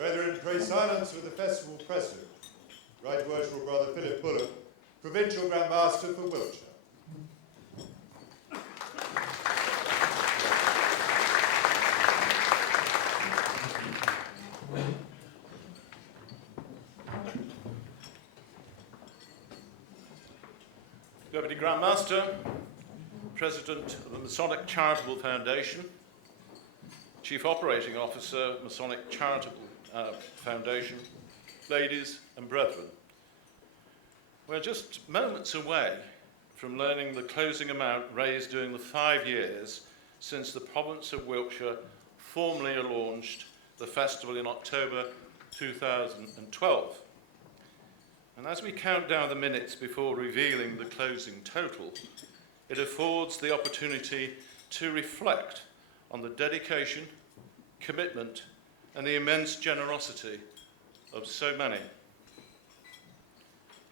Brethren, pray silence with the festival president, Right Worshipful Brother Philip Bullock, Provincial Grand Master for Wiltshire. Deputy Grand Master, President of the Masonic Charitable Foundation, Chief Operating Officer, Masonic Charitable Foundation, ladies and brethren. We're just moments away from learning the closing amount raised during the 5 years since the province of Wiltshire formally launched the festival in October 2012. And as we count down the minutes before revealing the closing total, it affords the opportunity to reflect on the dedication, commitment, and the immense generosity of so many.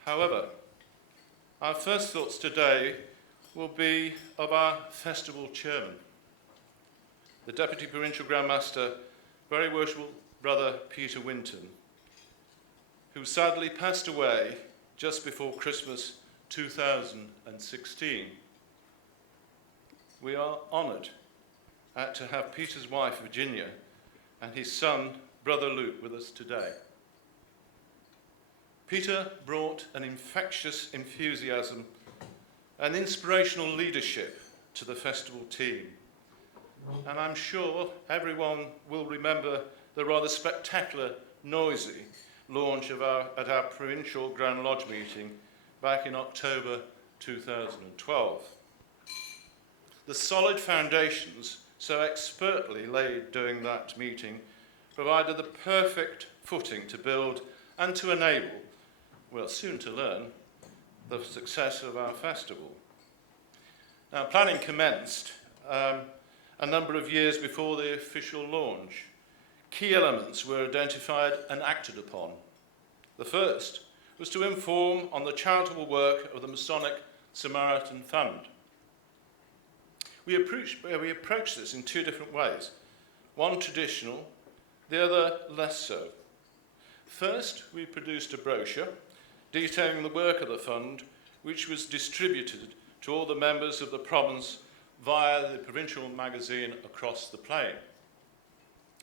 However, our first thoughts today will be of our festival chairman, the Deputy Provincial Grand Master, Very Worshipful Brother Peter Winton, who sadly passed away just before Christmas 2016. We are honoured to have Peter's wife, Virginia, and his son, Brother Luke, with us today. Peter brought an infectious enthusiasm and inspirational leadership to the festival team. And I'm sure everyone will remember the rather spectacular, noisy launch of at our Provincial Grand Lodge meeting back in October 2012. The solid foundations so expertly laid during that meeting provided the perfect footing to build and to enable, well, soon to learn, the success of our festival. Now, planning commenced a number of years before the official launch. Key elements were identified and acted upon. The first was to inform on the charitable work of the Masonic Samaritan Fund. We approached this in two different ways, one traditional, the other less so. First, we produced a brochure detailing the work of the fund, which was distributed to all the members of the province via the provincial magazine across the plain.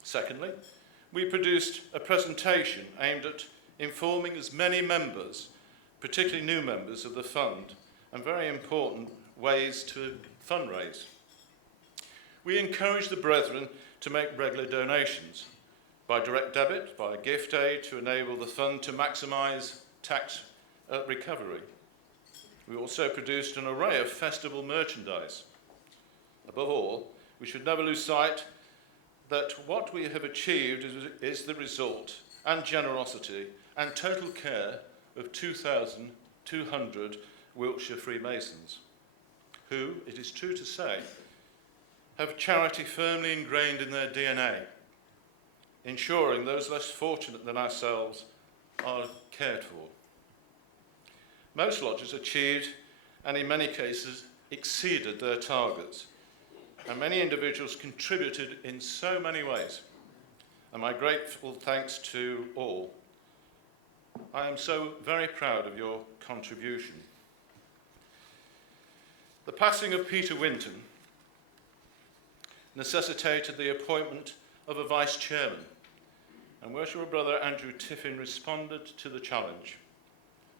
Secondly, we produced a presentation aimed at informing as many members, particularly new members of the fund, and very important ways to fundraise. We encourage the brethren to make regular donations by direct debit, by gift aid to enable the fund to maximise tax recovery. We also produced an array of festival merchandise. Above all, we should never lose sight that what we have achieved is the result and generosity and total care of 2,200 Wiltshire Freemasons, who, it is true to say, have charity firmly ingrained in their DNA, ensuring those less fortunate than ourselves are cared for. Most lodges achieved, and in many cases, exceeded their targets, and many individuals contributed in so many ways. And my grateful thanks to all. I am so very proud of your contribution. The passing of Peter Winton necessitated the appointment of a vice chairman, and Worshipful Brother Andrew Tiffin responded to the challenge.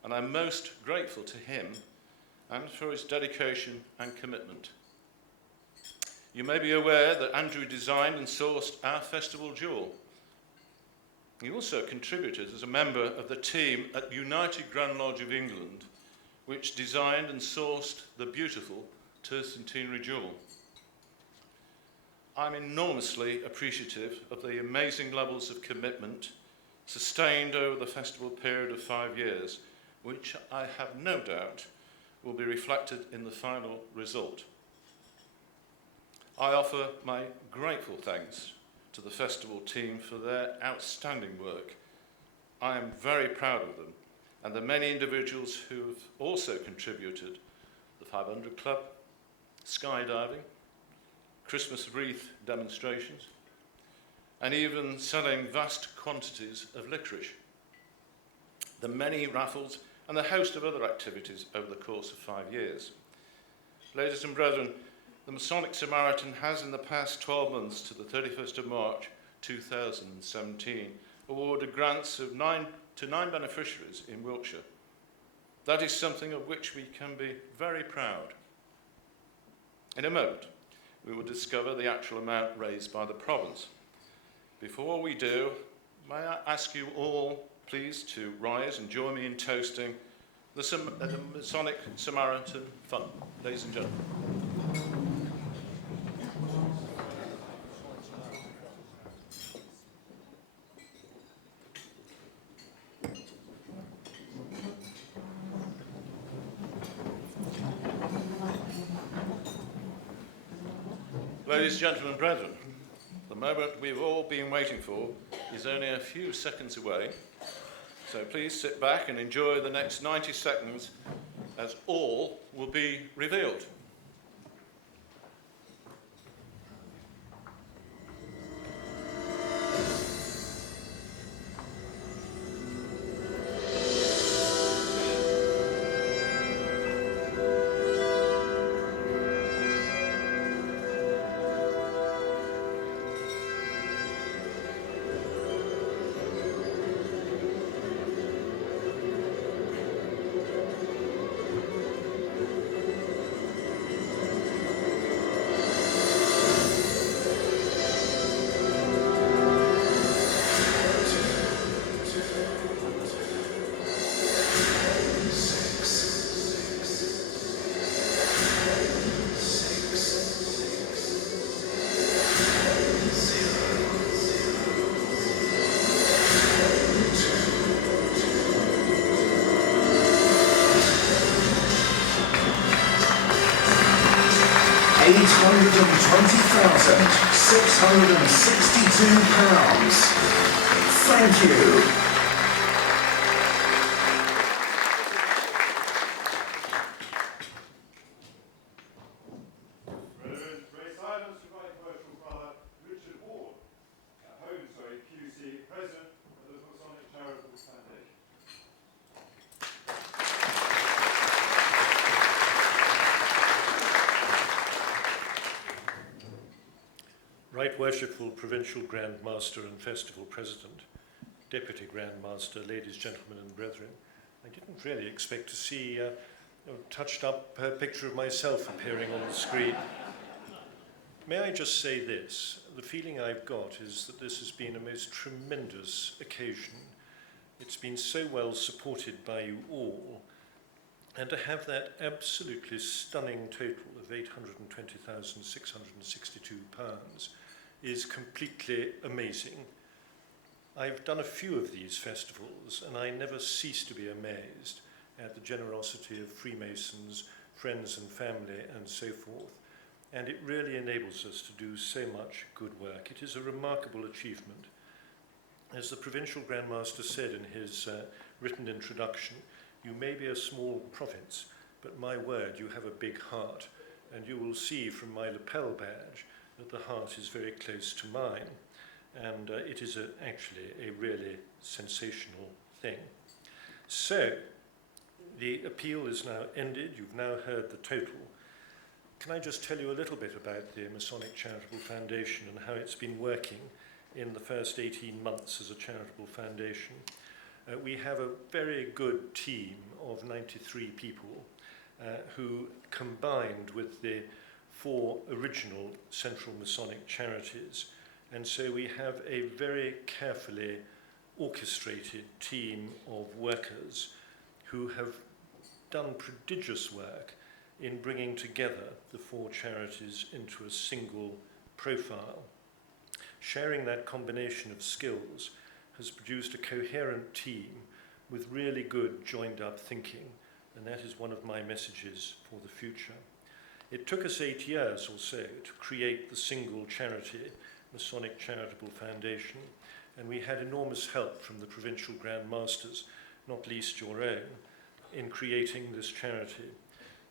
And I'm most grateful to him and for his dedication and commitment. You may be aware that Andrew designed and sourced our festival jewel. He also contributed as a member of the team at United Grand Lodge of England, which designed and sourced the beautiful tercentenary jewel. I'm enormously appreciative of the amazing levels of commitment sustained over the festival period of 5 years, which I have no doubt will be reflected in the final result. I offer my grateful thanks to the festival team for their outstanding work. I am very proud of them and the many individuals who have also contributed: the 500 Club, skydiving, Christmas wreath demonstrations, and even selling vast quantities of licorice. The many raffles and a host of other activities over the course of 5 years. Ladies and brethren, the Masonic Samaritan has in the past 12 months to the 31st of March 2017 awarded grants of to nine beneficiaries in Wiltshire. That is something of which we can be very proud. In a moment, we will discover the actual amount raised by the province. Before we do, may I ask you all, please, to rise and join me in toasting the Masonic Samaritan Fund. Ladies and gentlemen. Ladies, gentlemen, brethren, the moment we've all been waiting for is only a few seconds away, so please sit back and enjoy the next 90 seconds as all will be revealed. £820,662. Thank you. Right Worshipful Provincial Grand Master and Festival President, Deputy Grand Master, ladies, gentlemen and brethren, I didn't really expect to see a touched up picture of myself appearing on the screen. May I just say this, the feeling I've got is that this has been a most tremendous occasion. It's been so well supported by you all, and to have that absolutely stunning total of £820,662 is completely amazing. I've done a few of these festivals, and I never cease to be amazed at the generosity of Freemasons, friends and family, and so forth. And it really enables us to do so much good work. It is a remarkable achievement. As the Provincial Grand Master said in his written introduction, you may be a small province, but my word, you have a big heart. And you will see from my lapel badge that the heart is very close to mine. And it is actually a really sensational thing. So, the appeal is now ended. You've now heard the total. Can I just tell you a little bit about the Masonic Charitable Foundation and how it's been working in the first 18 months as a charitable foundation? We have a very good team of 93 people who combined with the 4 original Central Masonic charities. And so we have a very carefully orchestrated team of workers who have done prodigious work in bringing together the 4 charities into a single profile. Sharing that combination of skills has produced a coherent team with really good joined-up thinking, and that is one of my messages for the future. It took us 8 years or so to create the single charity, Masonic Charitable Foundation, and we had enormous help from the Provincial Grand Masters, not least your own, in creating this charity.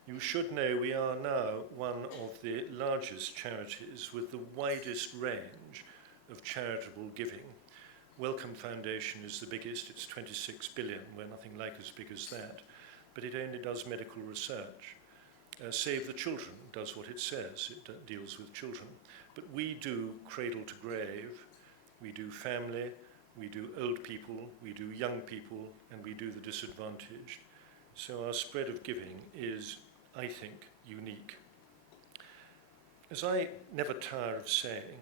You should know we are now one of the largest charities with the widest range of charitable giving. Wellcome Foundation is the biggest, it's 26 billion, we're nothing like as big as that, but it only does medical research. Save the Children does what it says, it deals with children. But we do cradle to grave, we do family, we do old people, we do young people, and we do the disadvantaged. So our spread of giving is, I think, unique. As I never tire of saying,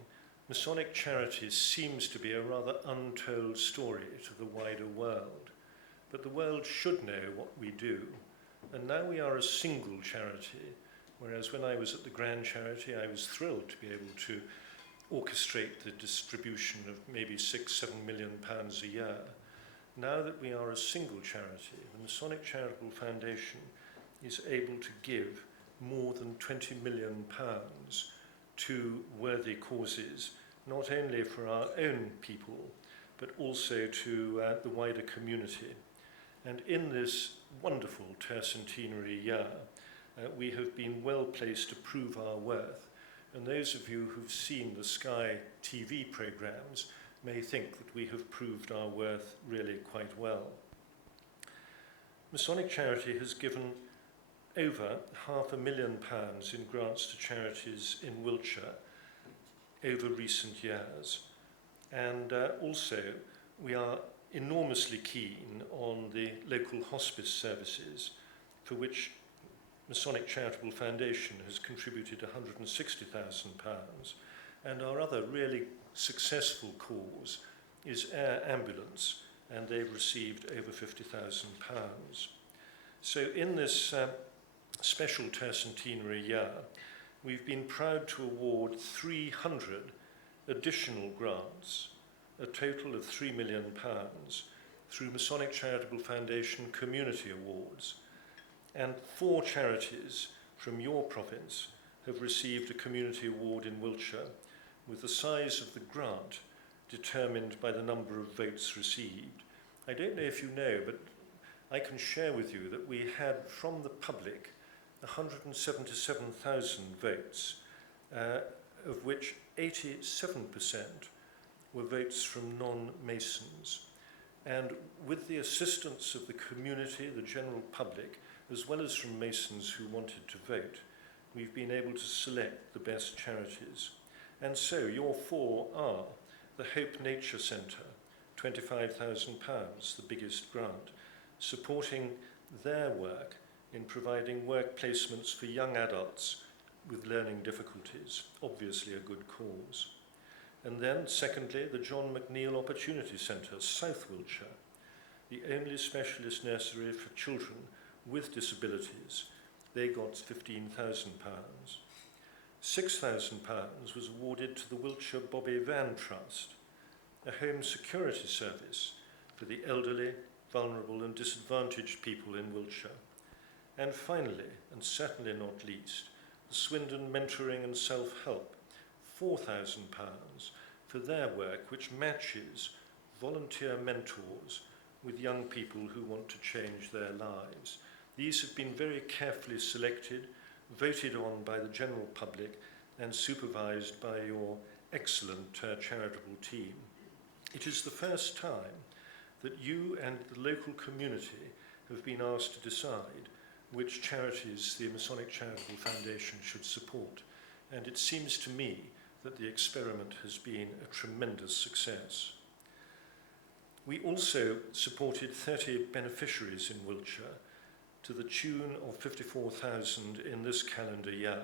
Masonic Charities seems to be a rather untold story to the wider world. But the world should know what we do. And now we are a single charity, whereas when I was at the Grand Charity, I was thrilled to be able to orchestrate the distribution of maybe £6-7 million a year. Now that we are a single charity, the Masonic Charitable Foundation is able to give more than £20 million to worthy causes, not only for our own people, but also to the wider community. And in this wonderful tercentenary year, we have been well placed to prove our worth. And those of you who've seen the Sky TV programmes may think that we have proved our worth really quite well. Masonic Charity has given over £500,000 in grants to charities in Wiltshire over recent years. And also, we are enormously keen on the local hospice services, for which Masonic Charitable Foundation has contributed £160,000, and our other really successful cause is Air Ambulance, and they've received over £50,000. So in this special tercentenary year, we've been proud to award 300 additional grants, a total of £3 million, through Masonic Charitable Foundation Community Awards. And 4 charities from your province have received a community award in Wiltshire, with the size of the grant determined by the number of votes received. I don't know if you know, but I can share with you that we had from the public 177,000 votes, of which 87% were votes from non-Masons. And with the assistance of the community, the general public, as well as from Masons who wanted to vote, we've been able to select the best charities. And so your 4 are the Hope Nature Centre, £25,000, the biggest grant, supporting their work in providing work placements for young adults with learning difficulties, obviously a good cause. And then, secondly, the John McNeill Opportunity Centre, South Wiltshire, the only specialist nursery for children with disabilities. They got £15,000. £6,000 was awarded to the Wiltshire Bobby Van Trust, a home security service for the elderly, vulnerable and disadvantaged people in Wiltshire. And finally, and certainly not least, the Swindon Mentoring and Self-Help, £4,000 for their work, which matches volunteer mentors with young people who want to change their lives. These have been very carefully selected, voted on by the general public, and supervised by your excellent charitable team. It is the first time that you and the local community have been asked to decide which charities the Masonic Charitable Foundation should support, and it seems to me that the experiment has been a tremendous success. We also supported 30 beneficiaries in Wiltshire to the tune of 54,000 in this calendar year,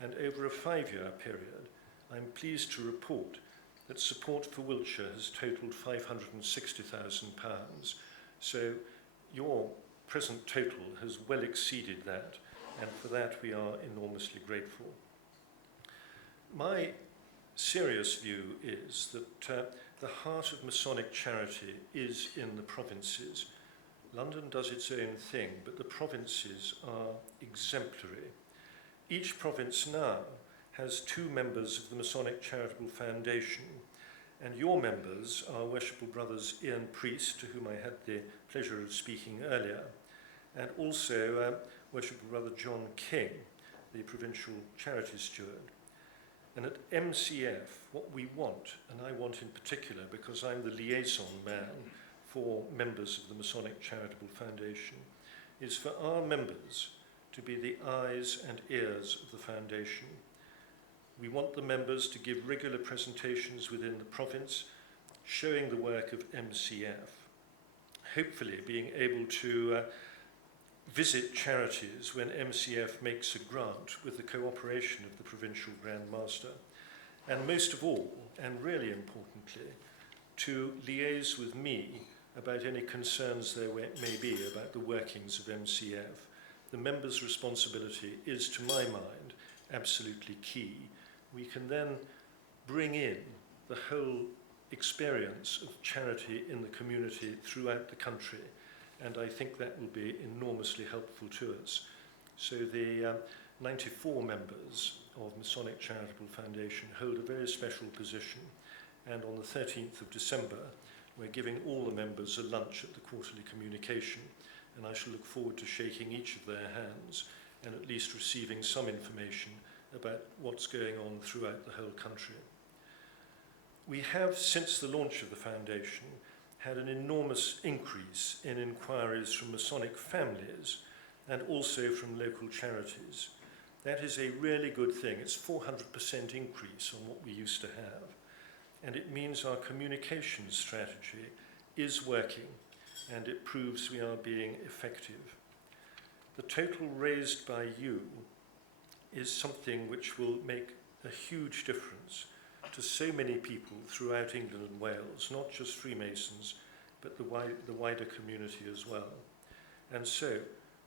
and over a 5-year period, I'm pleased to report that support for Wiltshire has totaled £560,000. So your present total has well exceeded that, and for that we are enormously grateful. My serious view is that the heart of Masonic charity is in the provinces. London does its own thing, but the provinces are exemplary. Each province now has 2 members of the Masonic Charitable Foundation, and your members are Worshipful Brothers Ian Priest, to whom I had the pleasure of speaking earlier, and also Worshipful Brother John King, the Provincial Charity Steward. And at MCF, what we want, and I want in particular because I'm the liaison man for members of the Masonic Charitable Foundation, is for our members to be the eyes and ears of the foundation. We want the members to give regular presentations within the province, showing the work of MCF, hopefully being able to visit charities when MCF makes a grant with the cooperation of the Provincial Grand Master, and most of all, and really importantly, to liaise with me about any concerns there may be about the workings of MCF. The member's responsibility is, to my mind, absolutely key. We can then bring in the whole experience of charity in the community throughout the country, and I think that will be enormously helpful to us. So the 94 members of Masonic Charitable Foundation hold a very special position, and on the 13th of December we're giving all the members a lunch at the quarterly communication, and I shall look forward to shaking each of their hands and at least receiving some information about what's going on throughout the whole country. We have, since the launch of the foundation, had an enormous increase in inquiries from Masonic families and also from local charities. That is a really good thing. It's 400% increase on what we used to have. And it means our communications strategy is working, and it proves we are being effective. The total raised by you is something which will make a huge difference to so many people throughout England and Wales, not just Freemasons, but the wider community as well. And so,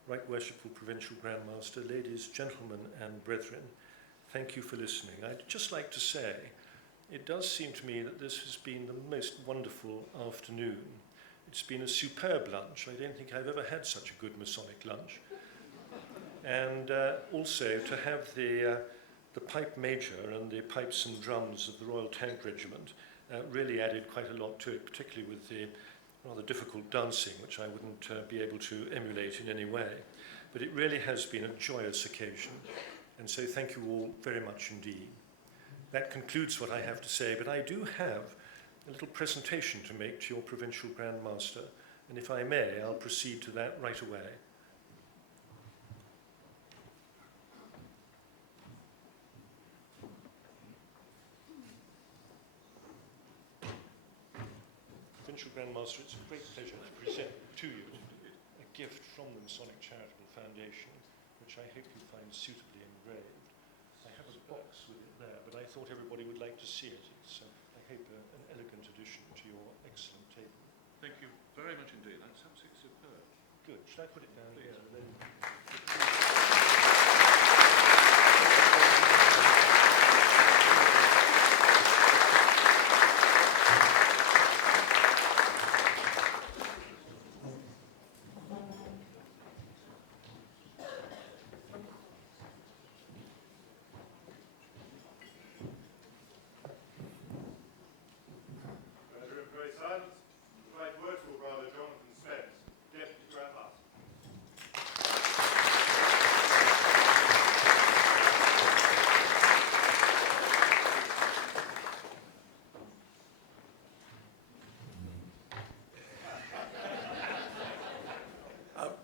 Right Worshipful Provincial Grand Master, ladies, gentlemen and brethren, thank you for listening. I'd just like to say, it does seem to me that this has been the most wonderful afternoon. It's been a superb lunch. I don't think I've ever had such a good Masonic lunch. And also to have the pipe major and the pipes and drums of the Royal Tank Regiment really added quite a lot to it, particularly with the rather difficult dancing, which I wouldn't be able to emulate in any way. But it really has been a joyous occasion, and so thank you all very much indeed. That concludes what I have to say, but I do have a little presentation to make to your Provincial Grand Master, and if I may, I'll proceed to that right away. Provincial Grand Master, it's a great pleasure to present to you a gift from the Masonic Charitable Foundation, which I hope you find suitably engraved. I have a box with it there, but I thought everybody would like to see it. It's, I hope, an elegant addition to your excellent table. Thank you very much indeed. That's absolutely superb. Good. Should I put it down here? And then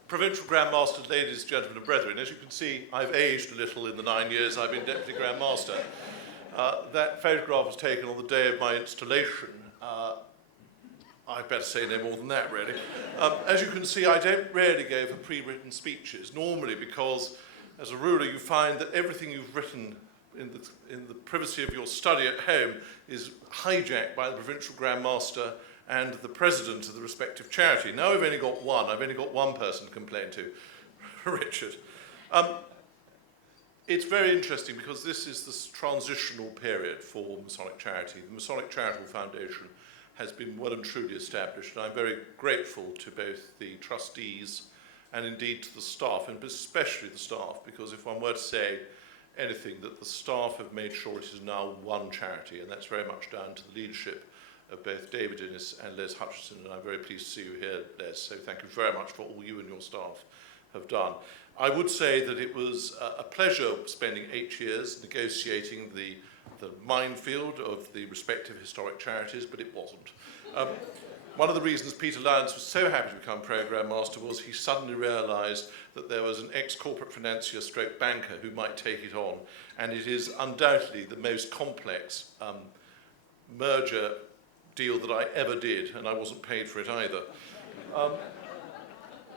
Provincial Grand Master, ladies, gentlemen and brethren, as you can see, I've aged a little in the 9 years I've been Deputy Grand Master. That photograph was taken on the day of my installation. I'd better say no more than that, really. As you can see, I don't rarely go for pre-written speeches, normally because, as a ruler, you find that everything you've written in the privacy of your study at home is hijacked by the Provincial Grand Master and the president of the respective charity. Now I've only got one. I've only got one person to complain to, Richard. It's very interesting because this is this transitional period for Masonic charity. The Masonic Charitable Foundation has been well and truly established, and I'm very grateful to both the trustees and indeed to the staff, and especially the staff, because if one were to say anything, that the staff have made sure it is now one charity, and that's very much down to the leadership of both David Innes and Les Hutchinson, and I'm very pleased to see you here, Les, so thank you very much for all you and your staff have done. I would say that it was a pleasure spending 8 years negotiating the the minefield of the respective historic charities, but it wasn't. One of the reasons Peter Lyons was so happy to become Programme Master was he suddenly realised that there was an ex-corporate financier stroke banker who might take it on, and it is undoubtedly the most complex merger deal that I ever did, and I wasn't paid for it either.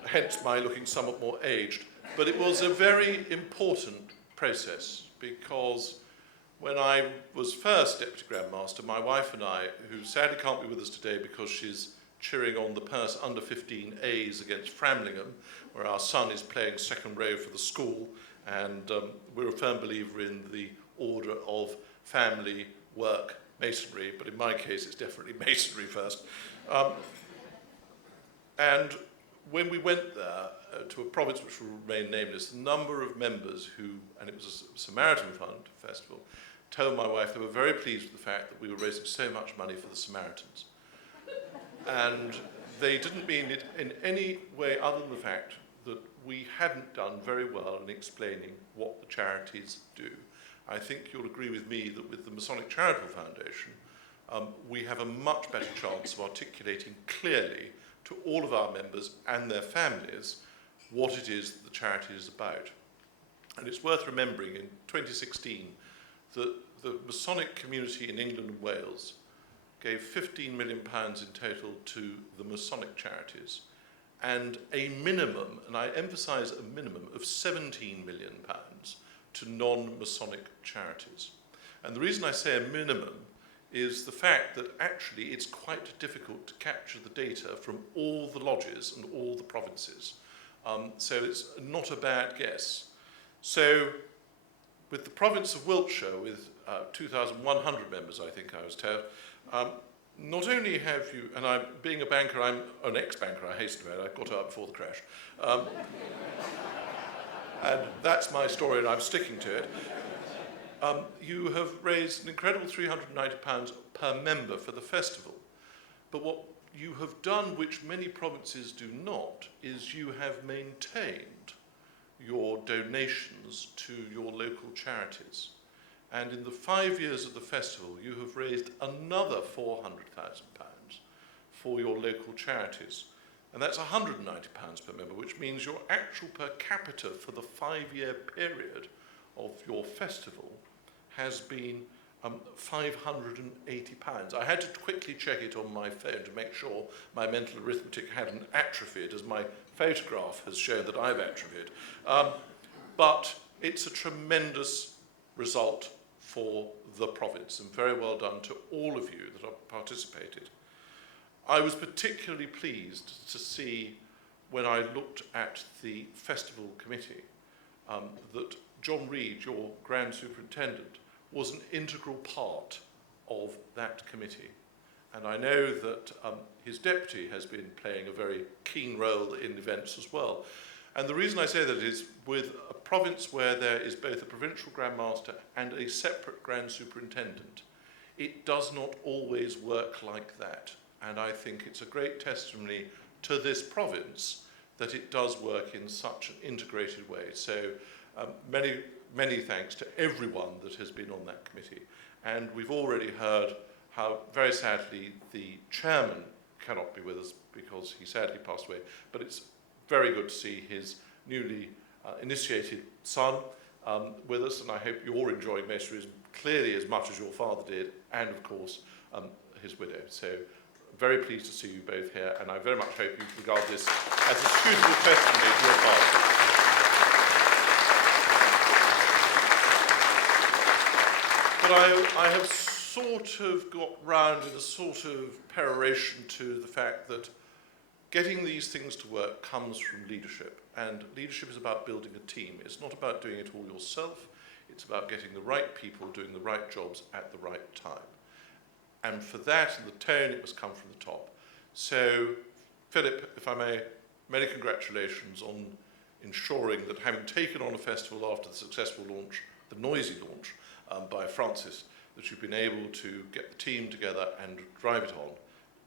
Hence my looking somewhat more aged. But it was a very important process, because when I was first Deputy Grand Master, my wife and I, who sadly can't be with us today because she's cheering on the Perth under 15 A's against Framlingham, where our son is playing second row for the school, and we're a firm believer in the order of family, work, masonry, but in my case it's definitely masonry first. And when we went there to a province which will remain nameless, the number of members who, and it was a Samaritan Fund festival, told my wife they were very pleased with the fact that we were raising so much money for the Samaritans. And they didn't mean it in any way other than the fact that we hadn't done very well in explaining what the charities do. I think you'll agree with me that with the Masonic Charitable Foundation, we have a much better chance of articulating clearly to all of our members and their families what it is that the charity is about. And it's worth remembering in 2016 that the Masonic community in England and Wales gave £15 million in total to the Masonic charities, and a minimum, and I emphasise a minimum, of £17 million to non-Masonic charities. And the reason I say a minimum is the fact that actually it's quite difficult to capture the data from all the lodges and all the provinces. So it's not a bad guess. So with the province of Wiltshire, with 2,100 members, I think I was told, not only have you, and I'm being a banker, I'm an ex-banker, I hasten to add, I got out before the crash. And that's my story, and I'm sticking to it. You have raised an incredible £390 per member for the festival. But what you have done, which many provinces do not, is you have maintained your donations to your local charities. And in the 5 years of the festival, you have raised another £400,000 for your local charities. And that's £190 per member, which means your actual per capita for the 5-year period of your festival has been £580. I had to quickly check it on my phone to make sure my mental arithmetic hadn't atrophied, as my photograph has shown that I've atrophied. But it's a tremendous result for the province, and very well done to all of you that have participated. I was particularly pleased to see, when I looked at the festival committee, that John Reed, your Grand Superintendent, was an integral part of that committee. And I know that his deputy has been playing a very keen role in events as well. And the reason I say that is, with a province where there is both a provincial Grand Master and a separate Grand Superintendent, it does not always work like that. And I think it's a great testimony to this province that it does work in such an integrated way. So many thanks to everyone that has been on that committee. And we've already heard how, very sadly, the chairman cannot be with us because he sadly passed away, but it's very good to see his newly initiated son with us, and I hope you're enjoying Masonry clearly as much as your father did, and of course his widow. So very pleased to see you both here, and I very much hope you regard this as a suitable testimony to your father. But I have sort of got round in a sort of peroration to the fact that getting these things to work comes from leadership, and leadership is about building a team. It's not about doing it all yourself. It's about getting the right people doing the right jobs at the right time. And for that, and the tone, it must come from the top. So, Philip, if I may, many congratulations on ensuring that, having taken on a festival after the successful launch, the noisy launch, by Francis, that you've been able to get the team together and drive it on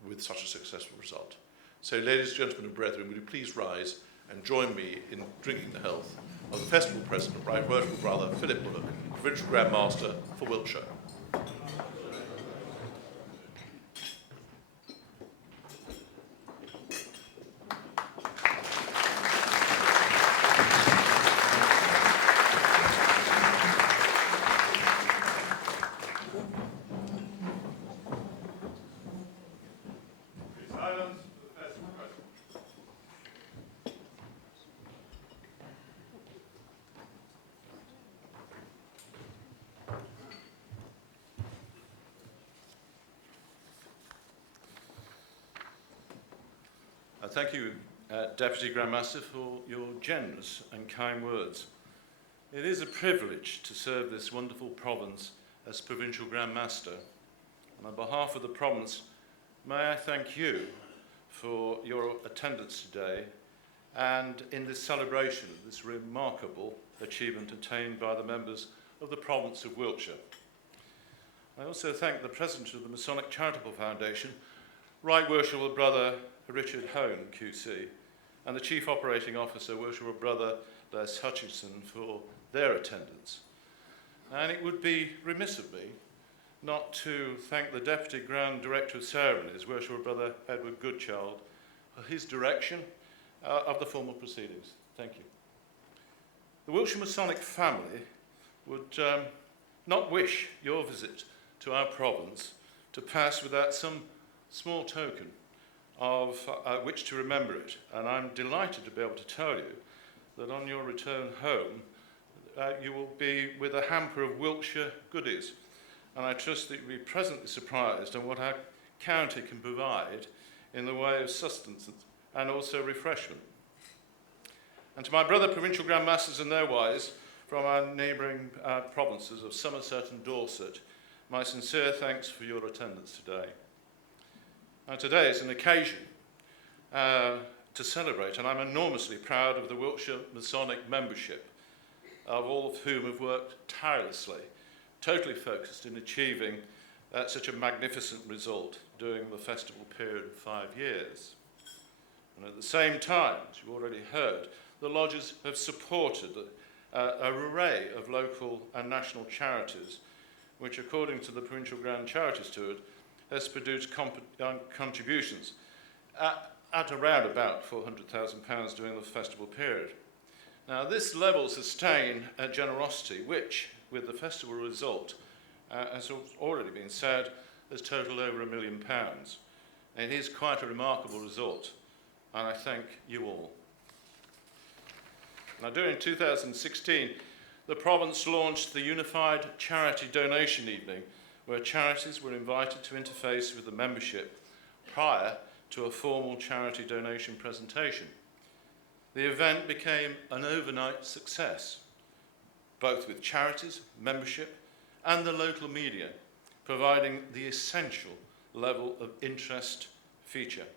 with such a successful result. So, ladies and gentlemen and brethren, will you please rise and join me in drinking the health of the festival president, Right Worshipful Brother Philip Bullock, Provincial Grand Master for Wiltshire. Thank you, Deputy Grand Master, for your generous and kind words. It is a privilege to serve this wonderful province as Provincial Grand Master. And on behalf of the province, may I thank you for your attendance today and in this celebration of this remarkable achievement attained by the members of the province of Wiltshire. I also thank the President of the Masonic Charitable Foundation, Right Worshipful Brother Richard Hone, QC, and the Chief Operating Officer, Worshipful Brother Les Hutchinson, for their attendance. And it would be remiss of me not to thank the Deputy Grand Director of Ceremonies, Worshipful Brother Edward Goodchild, for his direction of the formal proceedings. Thank you. The Wiltshire Masonic family would not wish your visit to our province to pass without some small token of which to remember it. And I'm delighted to be able to tell you that on your return home, you will be with a hamper of Wiltshire goodies. And I trust that you'll be pleasantly surprised on what our county can provide in the way of sustenance and also refreshment. And to my brother Provincial Grand Masters and their wives from our neighbouring provinces of Somerset and Dorset, my sincere thanks for your attendance today. Now, today is an occasion to celebrate, and I'm enormously proud of the Wiltshire Masonic membership, of all of whom have worked tirelessly, totally focused in achieving such a magnificent result during the festival period of 5 years. And at the same time, as you've already heard, the lodges have supported an array of local and national charities, which, according to the Provincial Grand Charity Steward, has produced contributions at around about £400,000 during the festival period. Now, this level sustained generosity, which, with the festival result, as already been said, has totaled over £1 million. It is quite a remarkable result, and I thank you all. Now, during 2016, the province launched the Unified Charity Donation Evening, where charities were invited to interface with the membership prior to a formal charity donation presentation. The event became an overnight success, both with charities, membership, and the local media, providing the essential level of interest feature.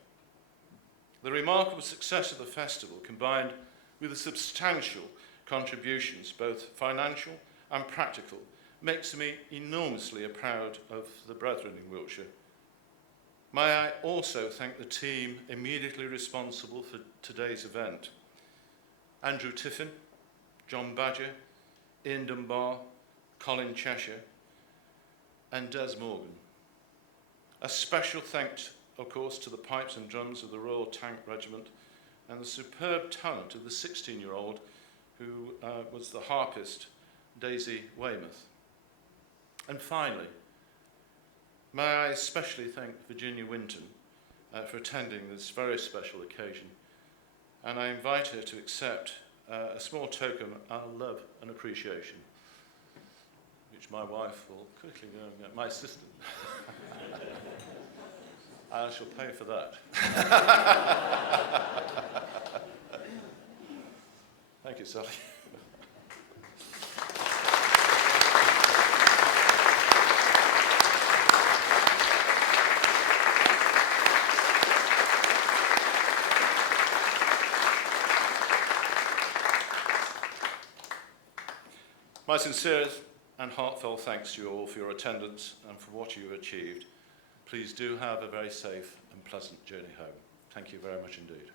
The remarkable success of the festival, combined with the substantial contributions, both financial and practical, makes me enormously proud of the brethren in Wiltshire. May I also thank the team immediately responsible for today's event: Andrew Tiffin, John Badger, Ian Dunbar, Colin Cheshire, and Des Morgan. A special thanks, of course, to the pipes and drums of the Royal Tank Regiment and the superb talent of the 16-year-old who was the harpist, Daisy Weymouth. And finally, may I especially thank Virginia Winton for attending this very special occasion, and I invite her to accept a small token of our love and appreciation, which my wife will quickly go and get, my assistant. I shall pay for that. Thank you, Sally. My sincere and heartfelt thanks to you all for your attendance and for what you have achieved. Please do have a very safe and pleasant journey home. Thank you very much indeed.